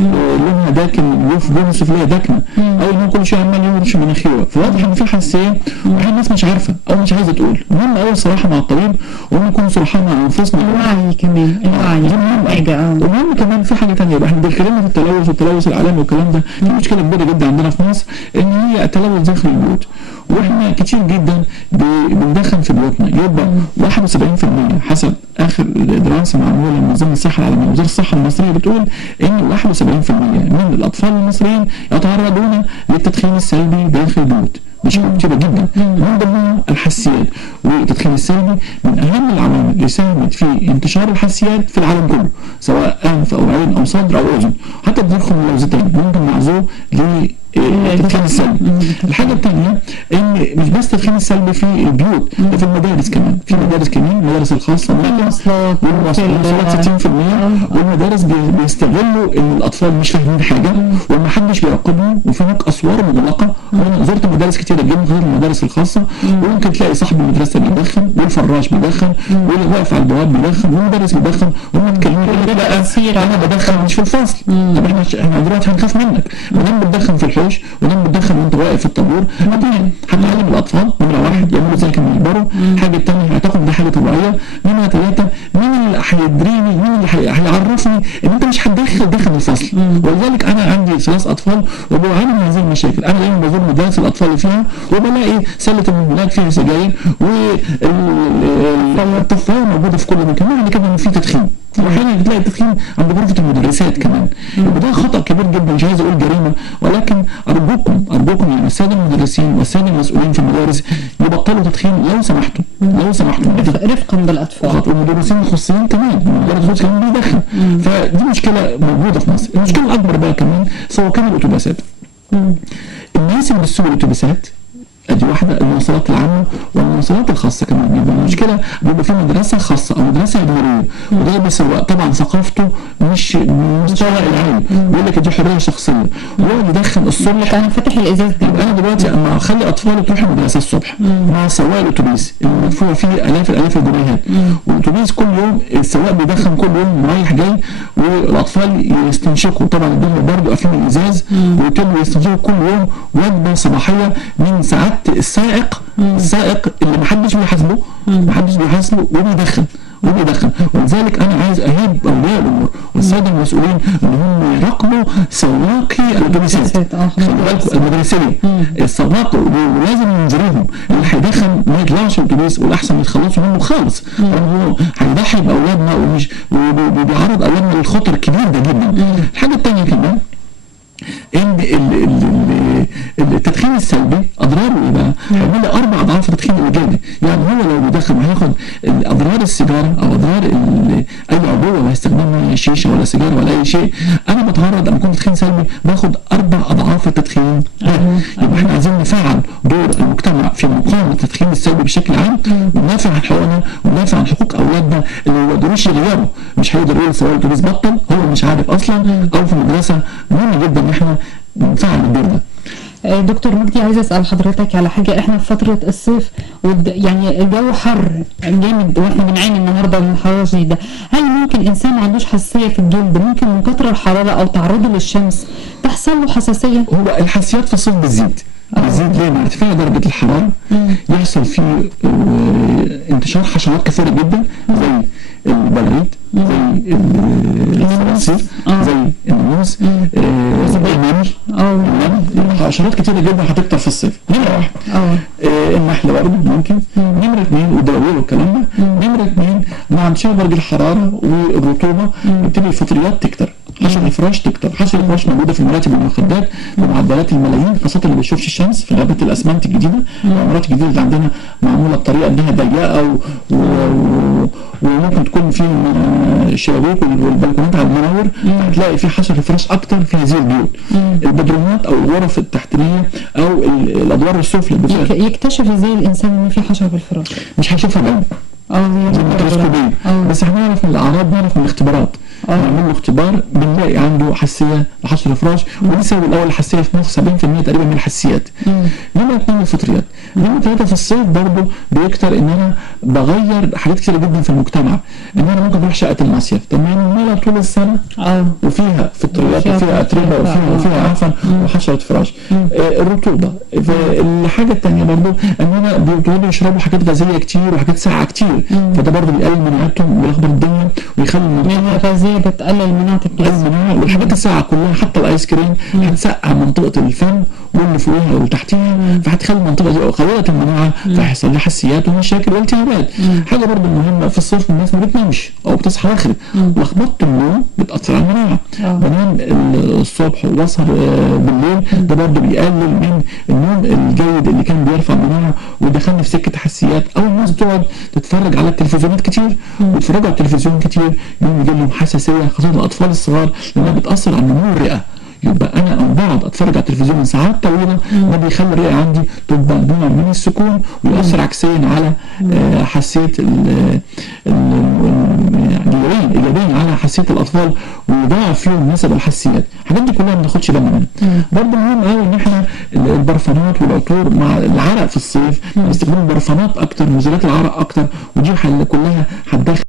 لونها داكن، الجوف جوه السفليه داكنه، او ان هو كل شويه عمال يورش مناخيره، فواضح ان في حساسيه والناس مش عارفه او مش عايزه تقول. المهم قوي الصراحه مع الطبيب، ونكون صراحه مع انفسنا. الوعي كمان، الوعي المهم كمان في حاجه ثانيه، احنا بنتكلم في التلوث والتلوث العالمي والكلام ده، في مشكله كبيره جدا عندنا في مصر ان هي التلوث داخل البيوت، واحنا كتير جدا بندخن في بيوتنا. يبقى 71% حسب اخر دراسه معموله من منظمه الصحه العالميه، وزاره الصحه المصريه بتقول ان 71% من الاطفال المصريين يتعرضون للتدخين السلبي داخل البيوت. مش كتيرة جدا، من ضمنها الحساسيات. والتدخين السلبي من اهم العوامل اللي ساهمت في انتشار الحساسيات في العالم كله، سواء انف او عين او صدر او اذن، حتى تدخل اللوزتين ممكن معزوه للتدخين السلبي. الحاجه الثانيه ان مش بس التدخين السلبي في البيوت، ده في المدارس كمان، في مدارس كمان، المدارس الخاصه والمواصلات 60%، والمدارس بيستغلوا ان الاطفال مش فاهمين حاجه وما حدش بيراقبهم، وفي هناك اسوار مغلقه. وانا زرت مدارس كتيره جدا غير المدارس الخاصه، وممكن تلاقي صاحب المدرسه بيدخن، والفراش بيدخن، واللي واقف على البواب بيدخن، والمدرس بيدخن، وهم متكلمين لا انا بدخن مش في الفصل. طب احنا دلوقتي هنخاف منك، ما دام بتدخن في الحوش ودام بتدخن وانت واقف في الطابور، هتعلم الاطفال نمره واحد يعملوا زي كانوا يكبروا. الحاجه الثانيه هتاخد دي حاجه طبيعيه. نمره ثلاثه، مين اللي هيدريني، مين اللي هيعرفني ان انت مش هتدخل داخل الفصل؟ ولذلك انا عندي 3 اطفال وبعاني من هذه المشاكل. انا دايما بزور مدارس الاطفال اللي فيها وبلاقي سله المهملات فيها سجاير، والطفايه موجوده في كل مكان، معنى كده ان في تدخين. واحيانا بتلاقي التدخين عند غرفه المدرسات كمان، وده خطا كبير جدا. مش عايز اقول جريمه، ولكن ارجوكم يعني الساده المدرسين والساده المسؤولين في المدارس يبطلوا تدخين لو سمحتوا، رفقا بالاطفال. والمدرسين الخصوصيين كمان، المدرس الخصوصي كمان بيدخن. فدي مشكله موجوده في مصر. المشكله الاكبر بقى كمان سواقين الاتوبيسات. الناس اللي بتسوق الاتوبيسات ادي واحده، المواصلات العامه والمواصلات الخاصه كمان. يبقى المشكله بيبقى في مدرسه خاصه او مدرسه اجباريه، وده بيسوق طبعا ثقافته مش من مستوى العلم، بيقول لك دي حريه شخصيه، ويقعد يدخن الصبح. انا فاتح الازاز ده. انا دلوقتي اما اخلي اطفالي تروح المدرسه الصبح مع سواق الاتوبيس اللي مدفوع فيه الاف الجنيهات، والاتوبيس كل يوم السواق بيدخن كل يوم رايح جاي، والاطفال يستنشقوا طبعا الدنيا برضه قافلين الازاز، ويبتدوا يستنشقوا كل يوم وجبه صباحيه من ساعات السائق اللي محدش بيحاسبه وبيدخن. ولذلك انا عايز اهيب اولياء الامور والساده المسؤولين ان هم يراقبوا سواقي الاتوبيسات. خلي بالكم المدرسيه السواق ولازم ينذروهم، اللي هيدخن ما يطلعش الاتوبيس، والاحسن يتخلصوا منه خالص، لان هو هيضحي باولادنا وبيعرض اولادنا للخطر الكبير ده جدا. الحاجه الثانيه كمان ان التدخين السلبي اضراره ايه بقى؟ هيعمل لي 4 اضعاف التدخين الايجابي. يعني هو لو بيدخن هياخد اضرار السيجاره او اضرار اي عبوه هيستخدمها، شيشه ولا سيجاره ولا اي شيء. انا بتعرض لما اكون تدخين سلبي باخد 4 اضعاف التدخين. يبقى احنا عايزين نفعل دور المجتمع في مقاومه التدخين السلبي بشكل عام، وندافع عن حقوقنا وندافع عن حقوق اولادنا اللي ما يقدروش يغيروا. مش هيقدر يقول سواق الاتوبيس بطل، هو مش عارف اصلا، او في المدرسه. مهم جدا ان احنا نفعل الدور ده. دكتور مجدي، عايز اسال حضرتك على حاجه. احنا في فتره الصيف يعني الجو حر جامد، واحنا بنعاني النهارده من حراره شديده. هل ممكن انسان ما عندوش حساسيه في الجلد ممكن من كتر الحراره او تعرضه للشمس تحصل له حساسيه؟ هو الحساسيات في الصيف بتزيد ليه؟ مع ارتفاع درجه الحراره يحصل فيه انتشار حشرات كثيره جدا، زي البلعيد، زي الصراصير، زي الناموس، زي النمل. حشرات كتيره جدا هتكتر في الصيف. نمره 1 النحل برضه ممكن. نمره 2 والدواوين والكلام ده. نمره 2 مع انتشار درجه الحراره والرطوبه بتبتدي الفطريات تكتر، حشر الفراش تكتر. حشر الفراش موجوده في المراتب والمخدات بمعدلات الملايين، خاصه اللي ما بيشوفش الشمس في غابات الاسمنت الجديده. العمارات الجديده اللي عندنا معموله بطريقه انها ضيقه وممكن تكون في الشبابيك والبلكونات على المناور، هتلاقي في حشر الفراش اكتر في هذه البيوت. البدرومات او الغرف التحتانيه او الادوار السفلى يكتشف ازاي الانسان ان في حشر في الفراش؟ مش هيشوفها بعينه، بس هنعرف من الاعراض، نعرف من الاختبارات. نعمل له اختبار بنلاقي عنده حساسيه لحشو الافراش، ودي السبب الاول الحساسيه في مصر 70% تقريبا من الحساسيات. نمرة 2 الفطريات. نمرة 3 في الصيف برضه بيكتر ان انا بغير حاجات كتير جدا في المجتمع، ان انا ممكن اروح شقه المصيف، طب ما انا طول السنه وفيها فطريات وفيها اتربه وفيها عفن وحشره فراش. الرطوبه. الحاجه الثانيه برضه ان انا بيقعدوا يشربوا حاجات غازيه كتير وحاجات ساقعه كتير، فده برضه بيقلل مناعتهم ويلخبط الدنيا ويخلي المناعه الغازيه بتقلل مناعه الجسم. والحاجات الساقعه كلها حتى الايس كريم هتسقع منطقه الفم واللي فوقها وتحتيها، فهتخلي المنطقه دي قويه المناعه، فهيحصل لها حساسيات ومشاكل والتهابات. حاجه برضه مهمه في الصيف الناس ما بتنامش او بتصحى بدري، لخبطه النوم بتاثر على المناعه. بنام الصبح وبسهر بالليل، ده برضه بيقلل من النوم الجيد اللي كان بيرفع المناعه ويدخلني في سكه حساسيات. او الناس بتقعد تتفرج على التلفزيونات كتير ويتفرجوا على التلفزيون كتير يوم يجي لهم حساسيه، خاصه الاطفال الصغار لانها بتاثر على نمو الرئه. يبقى انا بقعد اتفرج على التلفزيون ساعات طويله، ده بيخلي الرئه عندي تبقى نوع من السكون ويؤثر عكسيا على حساسيه الجيران ايجابيا على حساسيه الاطفال ويضاعف فيهم نسب الحساسيات. الحاجات دي كلها ما بناخدش بالنا منها. برضه مهم قوي ان احنا البرفانات والعطور مع العرق في الصيف نستخدم برفانات اكتر، مزيلات العرق اكتر، ودي كلها هتدخل